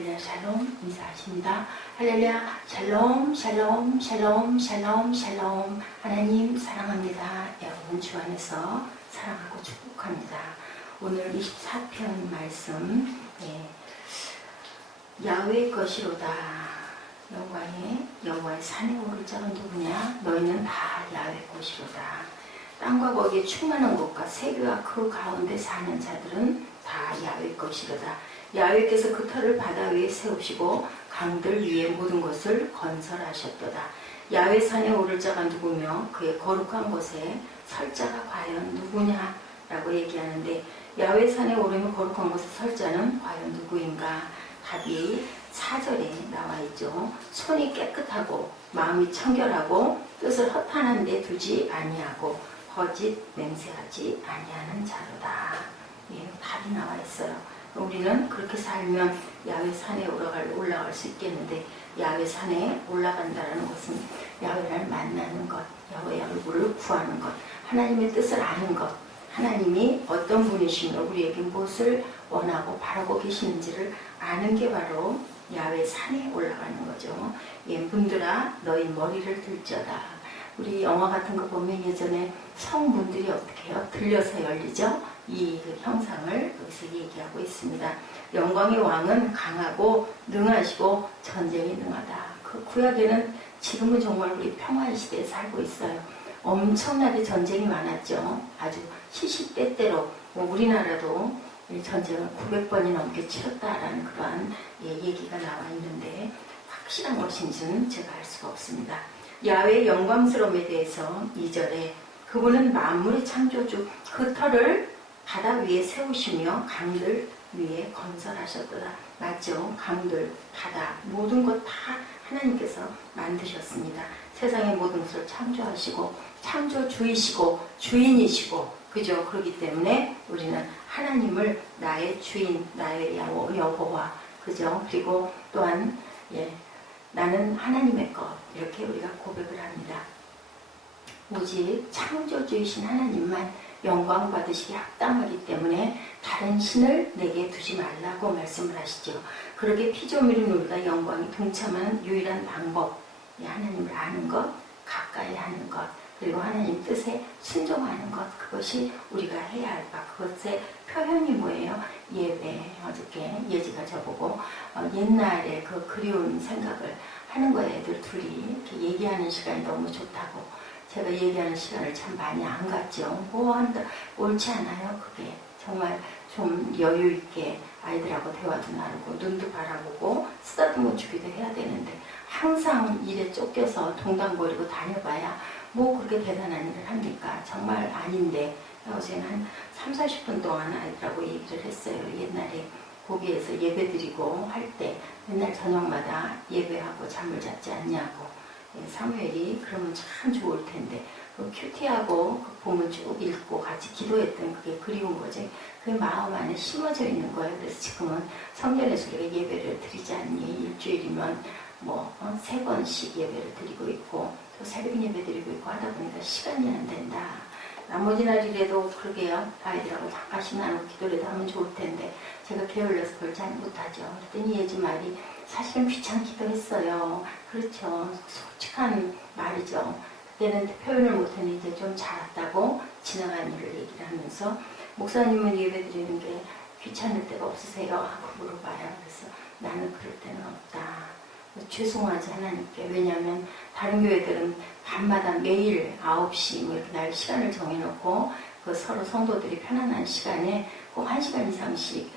할렐루야 샬롬 인사하십니다. 할렐루야 샬롬 샬롬 샬롬 샬롬 샬롬. 하나님 사랑합니다. 여러분 주 안에서 사랑하고 축복합니다. 오늘 24편 말씀, 야훼의 것이로다. 여호와의 산에 오를 자가 누구냐? 너희는 다 야훼의 것이로다. 땅과 거기에 충만한 것과 세계와 그 가운데 사는 자들은 다 야훼의 것이로다. 야훼께서 그 터를 바다 위에 세우시고 강들 위에 모든 것을 건설하셨도다. 야훼 산에 오를 자가 누구며 그의 거룩한 곳에 설 자가 과연 누구냐? 라고 얘기하는데, 야훼 산에 오르며 거룩한 곳에 설 자는 과연 누구인가? 답이 4절에 나와 있죠. 손이 깨끗하고 마음이 청결하고 뜻을 허탄한 데 두지 아니하고 거짓 맹세하지 아니하는 자로다. 답이 나와 있어요. 우리는 그렇게 살면 야훼 산에 올라갈 수 있겠는데, 야훼 산에 올라간다는 것은 야훼를 만나는 것, 야훼의 얼굴을 구하는 것, 하나님의 뜻을 아는 것, 하나님이 어떤 분이시며 우리에게 무엇을 원하고 바라고 계시는지를 아는 게 바로 야훼 산에 올라가는 거죠. 문들아 너희 머리를 들져다. 우리 영화 같은 거 보면 예전에 성문들이 어떻게 해요? 들려서 열리죠? 이 형상을 여기서 얘기하고 있습니다. 영광의 왕은 강하고 능하시고 전쟁이 능하다. 그 구약에는 지금은 정말 우리 평화의 시대에 살고 있어요. 엄청나게 전쟁이 많았죠. 아주 시시때때로, 우리나라도 전쟁을 900번이 넘게 치렀다라는 그러한 얘기가 나와 있는데, 확실한 것인지는 제가 알 수가 없습니다. 야훼의 영광스러움에 대해서 2절에 그분은 만물의 창조주, 그 터를 바다 위에 세우시며 강들 위에 건설하셨도다. 맞죠? 강들, 바다, 모든 것 다 하나님께서 만드셨습니다. 세상의 모든 것을 창조하시고 창조주이시고 주인이시고, 그죠? 그렇기 때문에 우리는 하나님을 나의 주인, 나의 여호와, 그죠? 그리고 또한 나는 하나님의 것, 이렇게 우리가 고백을 합니다. 오직 창조주이신 하나님만 영광 받으시기 합당하기 때문에 다른 신을 내게 두지 말라고 말씀을 하시죠. 그렇게 피조물인 우리가 영광에 동참하는 유일한 방법, 하나님을 아는 것, 가까이 하는 것, 그리고 하나님 뜻에 순종하는 것, 그것이 우리가 해야 할 바. 그것의 표현이 뭐예요? 예배. 어저께 예지가 저보고 옛날에 그 그리운 생각을 하는 거예요. 애들 둘이 이렇게 얘기하는 시간이 너무 좋다고. 제가 얘기하는 시간을 참 많이 안 갖죠. 옳지 않아요. 그게 정말 좀 여유 있게 아이들하고 대화도 나누고 눈도 바라보고 쓰다듬어 주기도 해야 되는데, 항상 일에 쫓겨서 동당거리고 다녀봐야 뭐 그렇게 대단한 일을 합니까? 정말 아닌데, 어제는 한 30-40분 동안 아이들하고 얘기를 했어요. 옛날에 거기에서 예배드리고 할 때 맨날 저녁마다 예배하고 잠을 잤지 않냐고. 사무엘이 그러면 참 좋을 텐데, 그 큐티하고 그 본문 쭉 읽고 같이 기도했던 그게 그리운 거지. 그 마음 안에 심어져 있는 거예요. 그래서 지금은 성전에서 우리가 예배를 드리지 않니? 일주일이면 3번씩 예배를 드리고 있고, 또 새벽 예배 드리고 있고 하다 보니까 시간이 안 된다. 나머지 날이라도 그러게요. 아이들하고 잠깐씩 나누고 기도라도 하면 좋을 텐데, 제가 게을러서 그걸 잘 못하죠. 그랬더니 예지 말이 사실은 귀찮기도 했어요. 그렇죠. 솔직한 말이죠. 그때는 표현을 못했는데 이제 좀 잘했다고 지나간 일을 얘기를 하면서, 목사님은 예배 드리는 게 귀찮을 때가 없으세요? 하고 물어봐요. 그래서 나는 그럴 때는 없다. 죄송하지 하나님께. 왜냐하면 다른 교회들은 밤마다 매일 9시 뭐 이렇게 날 시간을 정해놓고 그 서로 성도들이 편안한 시간에 꼭 1시간 이상씩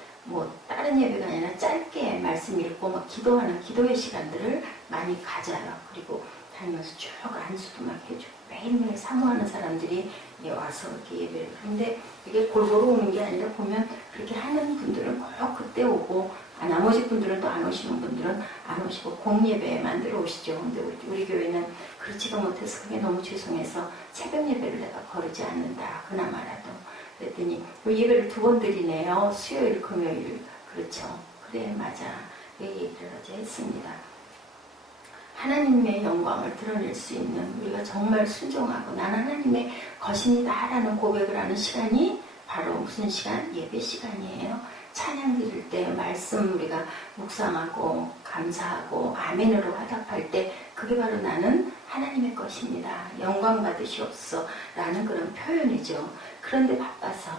다른 예배가 아니라 짧게 말씀 읽고 막 기도하는 기도의 시간들을 많이 가져요. 그리고 다니면서 쭉 안수도 막 해주고 매일매일 사모하는 사람들이 와서 이렇게 예배를 하는데, 이게 골고루 오는 게 아니라 보면 그렇게 하는 분들은 꼭 그때 오고, 나머지 분들은 또 안 오시는 분들은 안 오시고 공예배 만들어 오시죠. 근데 우리 교회는 그렇지도 못해서 그게 너무 죄송해서 새벽 예배를 내가 거르지 않는다. 그나마라도. 그랬더니 예배를 2번 드리네요. 수요일, 금요일. 그렇죠. 그래, 맞아. 그 얘기를 어제 했습니다. 하나님의 영광을 드러낼 수 있는, 우리가 정말 순종하고 나는 하나님의 것입니다 라는 고백을 하는 시간이 바로 무슨 시간? 예배 시간이에요. 찬양 드릴 때 말씀 우리가 묵상하고 감사하고 아멘으로 화답할 때 그게 바로 나는 하나님의 것입니다. 영광 받으시옵소서 라는 그런 표현이죠. 그런데 바빠서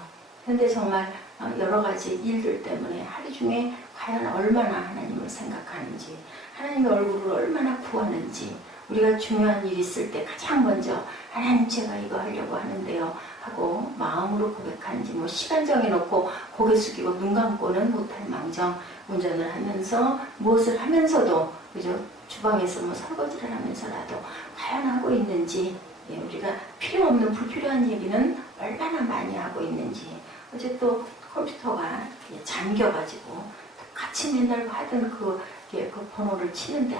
근데 정말 여러 가지 일들 때문에 하루 중에 과연 얼마나 하나님을 생각하는지 하나님의 얼굴을 얼마나 구하는지 우리가 중요한 일이 있을 때 가장 먼저 하나님 제가 이거 하려고 하는데요 하고 마음으로 고백하는지 뭐 시간 정해놓고 고개 숙이고 눈 감고는 못할 망정 운전을 하면서 무엇을 하면서도 그죠 주방에서 뭐 설거지를 하면서라도 과연 하고 있는지 예, 우리가 필요 없는 불필요한 얘기는 얼마나 많이 하고 있는지 어제 또 컴퓨터가 잠겨가지고 같이 맨날 하던 그 번호를 치는데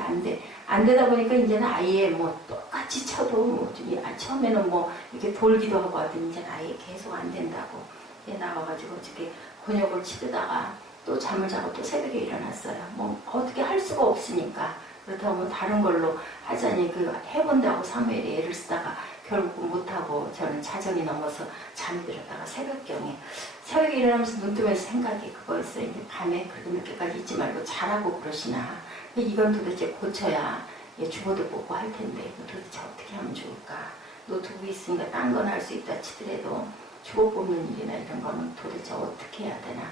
안 되다 보니까 이제는 아예 뭐 똑같이 쳐도 뭐 처음에는 뭐 이렇게 돌기도 하고 하더니 이제는 아예 계속 안 된다고 나와가지고 어저께 곤욕을 치르다가 또 잠을 자고 또 새벽에 일어났어요. 뭐 어떻게 할 수가 없으니까 그렇다고 뭐 다른 걸로 하자니 그 해본다고 사무엘이 애를 쓰다가 결국 못하고 저는 자정이 넘어서 잠이 들었다가 새벽에 일어나면서 눈 뜨면서 생각이 그거였어요. 이제 밤에 그래도 늦게까지 있지 말고 자라고 그러시나. 이건 도대체 고쳐야 주보도 뽑고 할 텐데 도대체 어떻게 하면 좋을까. 노트북이 있으니까 딴 건 할 수 있다 치더라도 주보 뽑는 일이나 이런 거는 도대체 어떻게 해야 되나.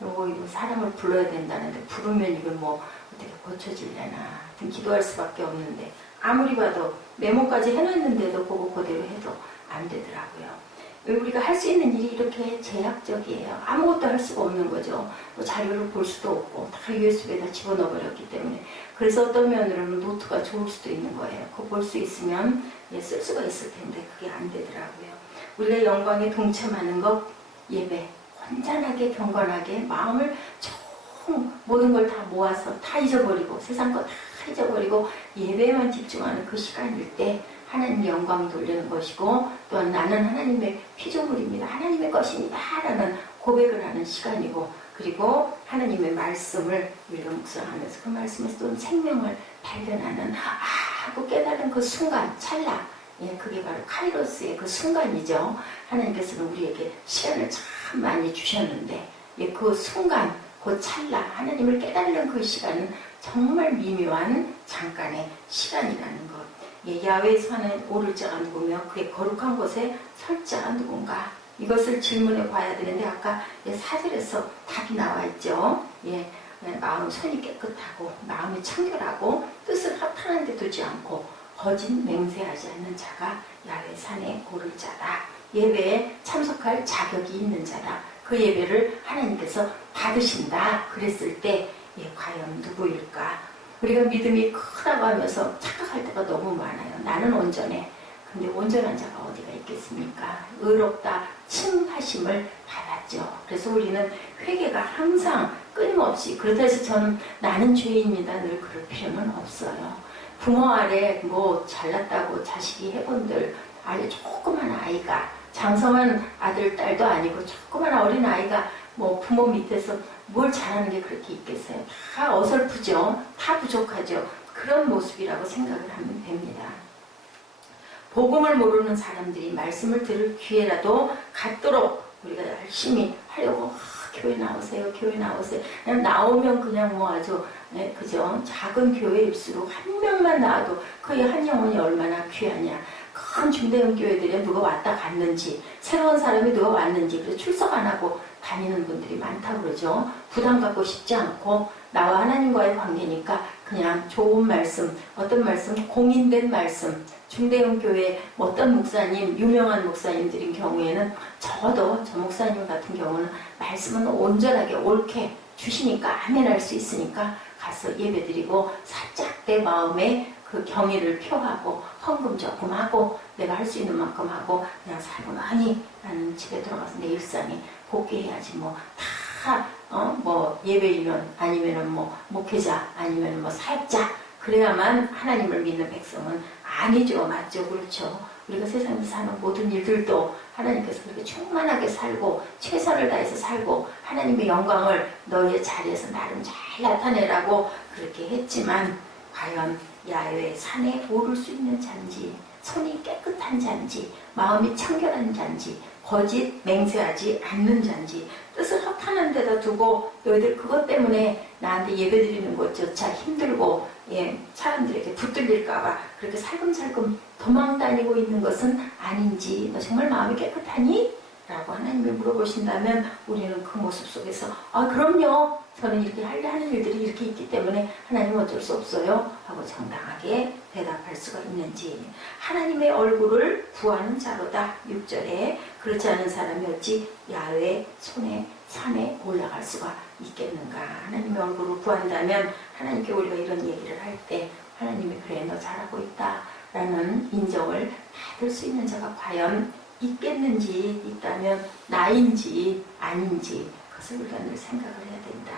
이거 사람을 불러야 된다는데 부르면 이걸 뭐 어떻게 고쳐질려나. 기도할 수밖에 없는데 아무리 봐도 메모까지 해놨는데도 그거 그대로 해도 안 되더라고요. 우리가 할 수 있는 일이 이렇게 제약적이에요. 아무것도 할 수가 없는 거죠. 뭐 자료를 볼 수도 없고 다 USB에다 집어넣어버렸기 때문에. 그래서 어떤 면으로는 노트가 좋을 수도 있는 거예요. 그거 볼 수 있으면 쓸 수가 있을 텐데 그게 안 되더라고요. 우리가 영광에 동참하는 것 예배. 건전하게 경건하게 마음을 총 모든 걸 다 모아서 다 잊어버리고 세상 거 다 잊어버리고 예배에만 집중하는 그 시간일 때 하나님 영광 돌리는 것이고 또한 나는 하나님의 피조물입니다. 하나님의 것입니다. 라는 고백을 하는 시간이고 그리고 하나님의 말씀을 우리가 묵상하면서 그 말씀에서 또 생명을 발견하는 하고 깨달은 그 순간 찰나 그게 바로 카이로스의 그 순간이죠. 하나님께서는 우리에게 시간을 참 많이 주셨는데 그 순간 그 찰나 하나님을 깨달는 그 시간은 정말 미묘한 잠깐의 시간이라는 것. 야외에서 하는 오를 자가 누구며 그의 거룩한 곳에 설 자가 누군가. 이것을 질문해 봐야 되는데 아까 4절에서 답이 나와 있죠. 마음 손이 깨끗하고 마음이 청결하고 뜻을 합탄한 데 두지 않고 거짓 맹세하지 않는 자가 야외 산에 오를 자다. 예배에 참석할 자격이 있는 자다. 그 예배를 하나님께서 받으신다. 그랬을 때 과연 누구일까? 우리가 믿음이 크다고 하면서 착각할 때가 너무 많아요. 나는 온전해. 근데 온전한 자가 어디가 있겠습니까? 의롭다 칭하심을 받았죠. 그래서 우리는 회개가 항상 끊임없이 그렇다 해서 저는 나는 죄인입니다. 늘 그럴 필요는 없어요. 부모 아래 뭐 잘났다고 자식이 해본들 아래 조그만 아이가 장성한 아들 딸도 아니고 조그만 어린 아이가 뭐 부모 밑에서 뭘 잘하는 게 그렇게 있겠어요. 다 어설프죠. 다 부족하죠. 그런 모습이라고 생각을 하면 됩니다. 복음을 모르는 사람들이 말씀을 들을 기회라도 갖도록 우리가 열심히 하려고 교회 나오세요. 교회 나오세요. 그냥 나오면 그냥 뭐 아주 그죠. 작은 교회일수록 한 명만 나와도 거의 한 영혼이 얼마나 귀하냐. 큰 중대형 교회들에 누가 왔다 갔는지 새로운 사람이 누가 왔는지 그래서 출석 안 하고 다니는 분들이 많다고 그러죠. 부담 갖고 싶지 않고 나와 하나님과의 관계니까 그냥 좋은 말씀, 어떤 말씀, 공인된 말씀, 중대형 교회 어떤 목사님, 유명한 목사님들인 경우에는 적어도 저 목사님 같은 경우는 말씀은 온전하게 옳게 주시니까 아멘 할 수 있으니까 가서 예배드리고 살짝 내 마음에 그 경의를 표하고 헌금 조금 하고 내가 할 수 있는 만큼 하고 그냥 살고 나니 나는 집에 들어가서 내 일상에 복귀해야지 뭐 다 뭐 예배인원 아니면은 뭐 목회자 아니면은 뭐 사역자 그래야만 하나님을 믿는 백성은 아니죠. 맞죠. 그렇죠. 우리가 세상에서 사는 모든 일들도 하나님께서 그렇게 충만하게 살고 최선을 다해서 살고 하나님의 영광을 너희의 자리에서 나름 잘 나타내라고 그렇게 했지만 과연 야외 산에 오를 수 있는 자인지 손이 깨끗한 자인지 마음이 청결한 자인지 거짓 맹세하지 않는 자인지. 뜻을 허탄한 데다 두고 너희들 그것 때문에 나한테 예배드리는 것조차 힘들고 사람들에게 붙들릴까봐 그렇게 살금살금 도망다니고 있는 것은 아닌지. 너 정말 마음이 깨끗하니? 라고 하나님이 물어보신다면 우리는 그 모습 속에서 그럼요. 저는 이렇게 하는 일들이 이렇게 있기 때문에 하나님 어쩔 수 없어요. 하고 정당하게 대답할 수가 있는지. 하나님의 얼굴을 구하는 자로다. 6절에 그렇지 않은 사람이 어찌 야훼 손에 산에 올라갈 수가 있겠는가. 하나님의 얼굴을 구한다면 하나님께 우리가 이런 얘기를 할 때 하나님이 그래 너 잘하고 있다 라는 인정을 받을 수 있는 자가 과연 있겠는지, 있다면 나인지 아닌지 그것을 우리가 늘 생각을 해야 된다.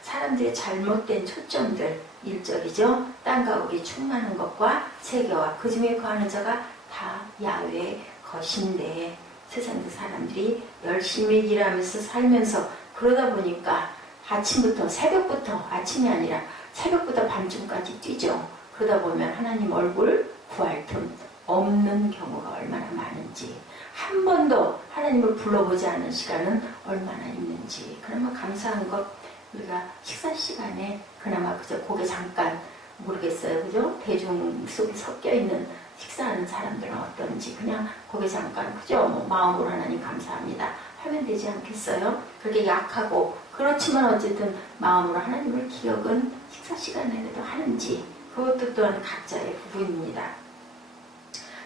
사람들의 잘못된 초점들 1절이죠. 땅과 거기 충만한 것과 세계와 그 중에 거하는 자가 다 야훼의 것인데 세상의 사람들이 열심히 일하면서 살면서 그러다 보니까 아침부터 새벽부터 아침이 아니라 새벽부터 밤중까지 뛰죠. 그러다 보면 하나님 얼굴 구할 틈 없는 경우가 얼마나 많은지, 한 번도 하나님을 불러보지 않은 시간은 얼마나 있는지. 그러면 감사한 것, 우리가 식사 시간에 그나마 그저 고개 잠깐, 모르겠어요, 그죠? 대중 속에 섞여 있는 식사하는 사람들은 어떤지 그냥 고개 잠깐 그죠? 마음으로 하나님 감사합니다 하면 되지 않겠어요? 그렇게 약하고 그렇지만 어쨌든 마음으로 하나님을 기억은 식사 시간에라도 하는지, 그것도 또한 각자의 부분입니다.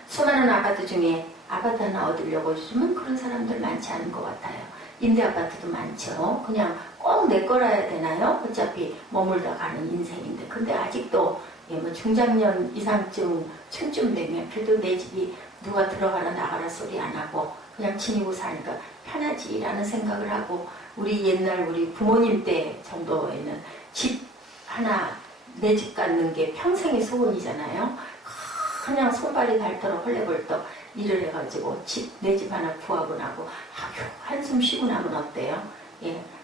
수많은 아파트 중에 아파트 하나 얻으려고 요즘은 그런 사람들 많지 않은 것 같아요. 임대 아파트도 많죠. 그냥 꼭 내 거라야 되나요? 어차피 머물다 가는 인생인데. 근데 아직도 중장년 이상쯤 되면 그래도 내 집이 누가 들어가라 나가라 소리 안 하고 그냥 지니고 사니까 편하지라는 생각을 하고, 우리 부모님 때 정도에는 집 하나 내 집 갖는 게 평생의 소원이잖아요. 그냥 손발이 닳도록 헐레벌떡 일을 해가지고 내 집 하나 구하고 나고 한숨 쉬고 나면 어때요?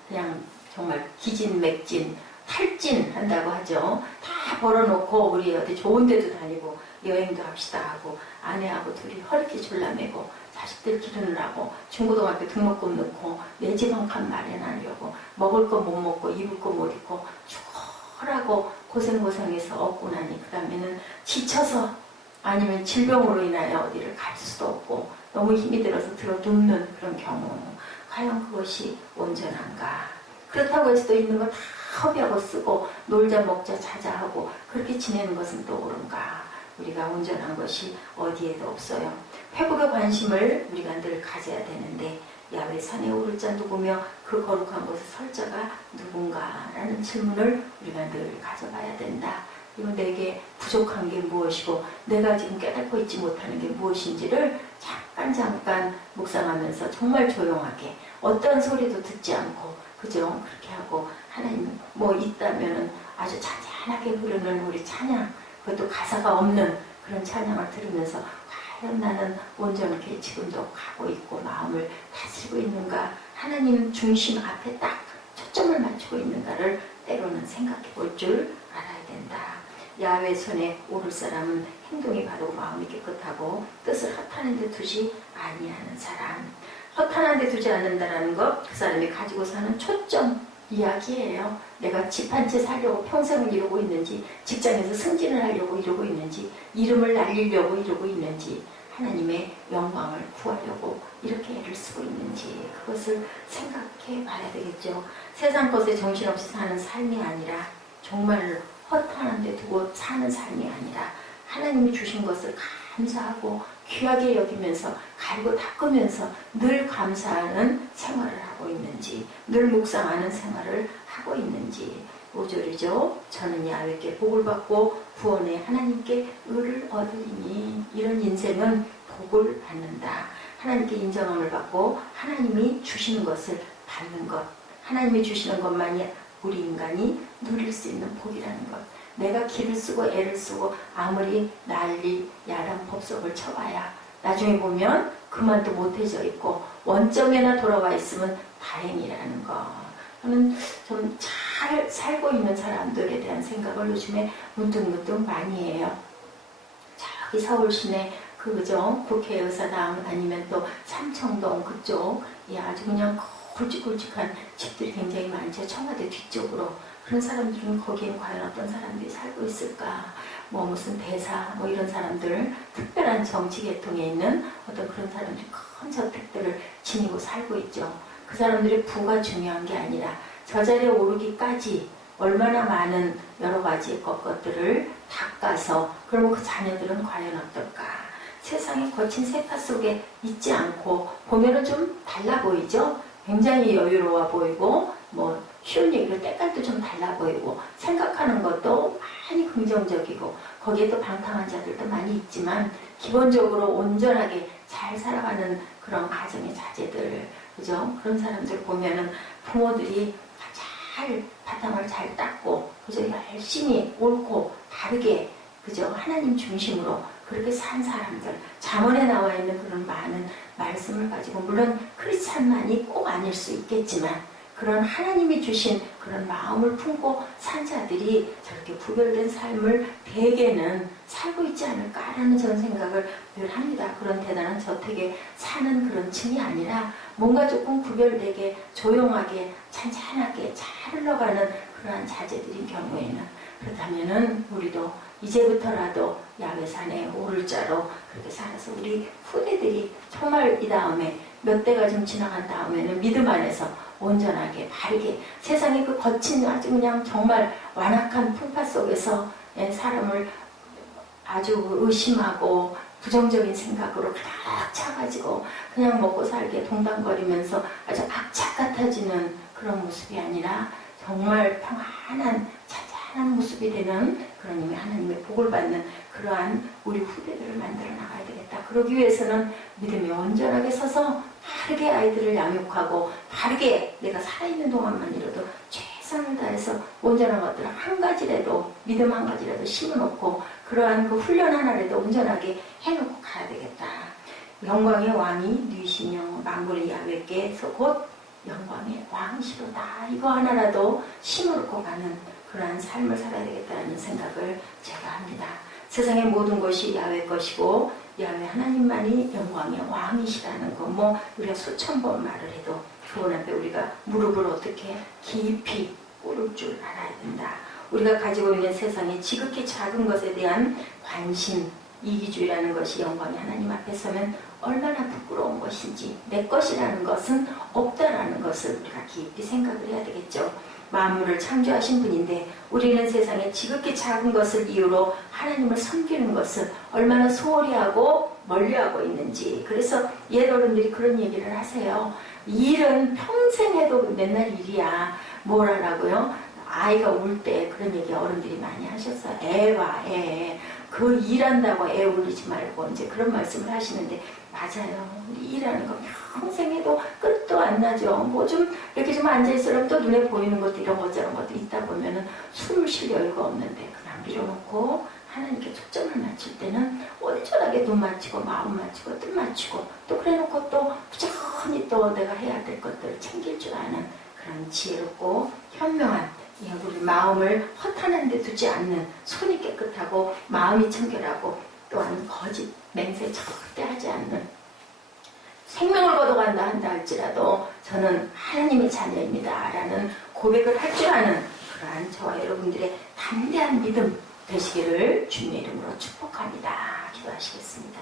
그냥 정말 기진맥진 탈진 한다고 하죠. 다 벌어놓고 우리 어디 좋은 데도 다니고 여행도 합시다 하고 아내하고 둘이 허리띠 졸라매고 자식들 기르느라고 중고등학교 등록금 넣고 내 집 한 칸 마련하려고 먹을 거 못 먹고 입을 거 못 입고 죽어라고 고생해서 얻고 나니 그 다음에는 지쳐서 아니면 질병으로 인하여 어디를 갈 수도 없고 너무 힘이 들어서 들어 눕는 그런 경우, 과연 그것이 온전한가? 그렇다고 해서 또 있는 거 다 허비하고 쓰고 놀자 먹자 자자 하고 그렇게 지내는 것은 또 옳은가? 우리가 온전한 것이 어디에도 없어요. 회복의 관심을 우리가 늘 가져야 되는데 야훼 산에 오를 자 누구며 그 거룩한 곳에 설 자가 누군가? 라는 질문을 우리가 늘 가져봐야 된다. 그리고 내게 부족한 게 무엇이고 내가 지금 깨닫고 있지 못하는 게 무엇인지를 잠깐 묵상하면서 정말 조용하게 어떤 소리도 듣지 않고 그죠? 그렇게 하고 하나님 있다면은 아주 잔잔하게 부르는 우리 찬양, 그것도 가사가 없는 그런 찬양을 들으면서 과연 나는 온전하게 지금도 가고 있고 마음을 다스리고 있는가, 하나님 중심 앞에 딱 초점을 맞추고 있는가를 때로는 생각해 볼 줄 알아야 된다. 야훼 손에 오를 사람은 행동이 바르고 마음이 깨끗하고 뜻을 허탄한 데 두지 아니하는 사람. 허탄한 데 두지 않는다라는 것, 그 사람이 가지고 사는 초점 이야기예요. 내가 집 한 채 사려고 평생을 이루고 있는지, 직장에서 승진을 하려고 이루고 있는지, 이름을 날리려고 이루고 있는지, 하나님의 영광을 구하려고 이렇게 애를 쓰고 있는지, 그것을 생각해 봐야 되겠죠. 세상 것에 정신없이 사는 삶이 아니라 정말 허탄한 데 두고 사는 삶이 아니라 하나님이 주신 것을 감사하고 귀하게 여기면서 갈고 닦으면서 늘 감사하는 생활을 하고 있는지, 늘 묵상하는 생활을 하고 있는지. 5절이죠. 저는 야훼께 복을 받고 구원의 하나님께 의를 얻으리니. 이런 인생은 복을 받는다. 하나님께 인정함을 받고 하나님이 주시는 것을 받는 것, 하나님이 주시는 것만이 우리 인간이 누릴 수 있는 복이라는 것. 내가 기를 쓰고 애를 쓰고 아무리 난리 야단 법석을 쳐봐야 나중에 보면 그만도 못해져 있고 원점에나 돌아와 있으면 다행이라는 거. 저는 좀 잘 살고 있는 사람들에 대한 생각을 요즘에 문득 많이 해요. 저기 서울 시내 그죠? 국회의사당 아니면 또 삼청동 그쪽 아주 그냥 굵직굵직한 집들이 굉장히 많죠. 청와대 뒤쪽으로. 그런 사람들은 거기에 과연 어떤 사람들이 살고 있을까? 뭐 무슨 대사 뭐 이런 사람들, 특별한 정치 계통에 있는 어떤 그런 사람들이 큰 저택들을 지니고 살고 있죠. 그 사람들의 부가 중요한 게 아니라 저 자리에 오르기까지 얼마나 많은 여러 가지 것들을 닦아서, 그러면 그 자녀들은 과연 어떨까? 세상의 거친 세파 속에 있지 않고 보면은 좀 달라 보이죠? 굉장히 여유로워 보이고 뭐 쉬운 얘기로 때깔도 좀 달라 보이고 생각하는 것도 많이 긍정적이고 거기에 또 방탕한 자들도 많이 있지만 기본적으로 온전하게 잘 살아가는 그런 가정의 자제들, 그죠? 그런 사람들 보면은 부모들이 잘 바탕을 잘 닦고 그죠? 열심히 옳고 바르게 그죠? 하나님 중심으로 그렇게 산 사람들, 잠언에 나와 있는 그런 많은 말씀을 가지고, 물론 크리스찬만이 꼭 아닐 수 있겠지만 그런 하나님이 주신 그런 마음을 품고 산 자들이 저렇게 구별된 삶을 대개는 살고 있지 않을까라는 저는 생각을 늘 합니다. 그런 대단한 저택에 사는 그런 층이 아니라 뭔가 조금 구별되게 조용하게 찬찬하게 잘 흘러가는 그러한 자제들인 경우에는, 그렇다면은 우리도 이제부터라도 야외산에 오를 자로 그렇게 살아서 우리 후대들이 정말 이 다음에 몇 대가 좀 지나간 다음에는 믿음 안에서 온전하게 바르게 세상의 그 거친 아주 그냥 정말 완악한 풍파 속에서 사람을 아주 의심하고 부정적인 생각으로 가득 차가지고 그냥 먹고 살게 동당거리면서 아주 악착 같아지는 그런 모습이 아니라 정말 평안한 찬찬한 모습이 되는 그런 의미, 하나님의 복을 받는 그러한 우리 후대들을 만들어 나가야 되겠다. 그러기 위해서는 믿음이 온전하게 서서 바르게 아이들을 양육하고 바르게 내가 살아있는 동안만이라도 최선을 다해서 온전한 것들을 한 가지라도, 믿음 한 가지라도 심어놓고 그러한 그 훈련 하나라도 온전하게 해놓고 가야 되겠다. 영광의 왕이 뉘시며 만군의 야훼께서 곧 영광의 왕이시로다. 이거 하나라도 심어놓고 가는 그러한 삶을 살아야 되겠다는 생각을 제가 합니다. 세상의 모든 것이 야훼 것이고 야훼 하나님만이 영광의 왕이시라는 거, 뭐 우리가 수천 번 말을 해도 그분 앞에 우리가 무릎을 어떻게 깊이 꿇을 줄 알아야 된다. 우리가 가지고 있는 세상의 지극히 작은 것에 대한 관심, 이기주의라는 것이 영광의 하나님 앞에 서면 얼마나 부끄러운 것인지, 내 것이라는 것은 없다라는 것을 우리가 깊이 생각을 해야 되겠죠. 만물을 창조하신 분인데 우리는 세상에 지극히 작은 것을 이유로 하나님을 섬기는 것을 얼마나 소홀히 하고 멀리하고 있는지. 그래서 옛 어른들이 그런 얘기를 하세요. 일은 평생 해도 맨날 일이야. 뭘 하라고요? 아이가 울 때 그런 얘기 어른들이 많이 하셨어요. 애와 애. 그 일한다고 애 울리지 말고 이제 그런 말씀을 하시는데 맞아요. 일하는 거 평생 해도 끝도 안 나죠. 뭐 좀 이렇게 좀 앉아있으려면 또 눈에 보이는 것도 이런 것 저런 것도 있다 보면은 숨을 쉴 여유가 없는데 그냥 밀어놓고 하나님께 초점을 맞출 때는 온전하게 눈 맞추고 마음 맞추고 뜻 맞추고 또 그래놓고 또 부지런히 또 내가 해야 될 것들을 챙길 줄 아는 그런 지혜롭고 현명한, 우리 마음을 허탄한 데 두지 않는, 손이 깨끗하고 마음이 청결하고 또한 거짓 맹세 절대 하지 않는, 생명을 걷어간다 한다 할지라도 저는 하나님의 자녀입니다 라는 고백을 할 줄 아는 그러한 저와 여러분들의 담대한 믿음 되시기를 주님의 이름으로 축복합니다. 기도하시겠습니다.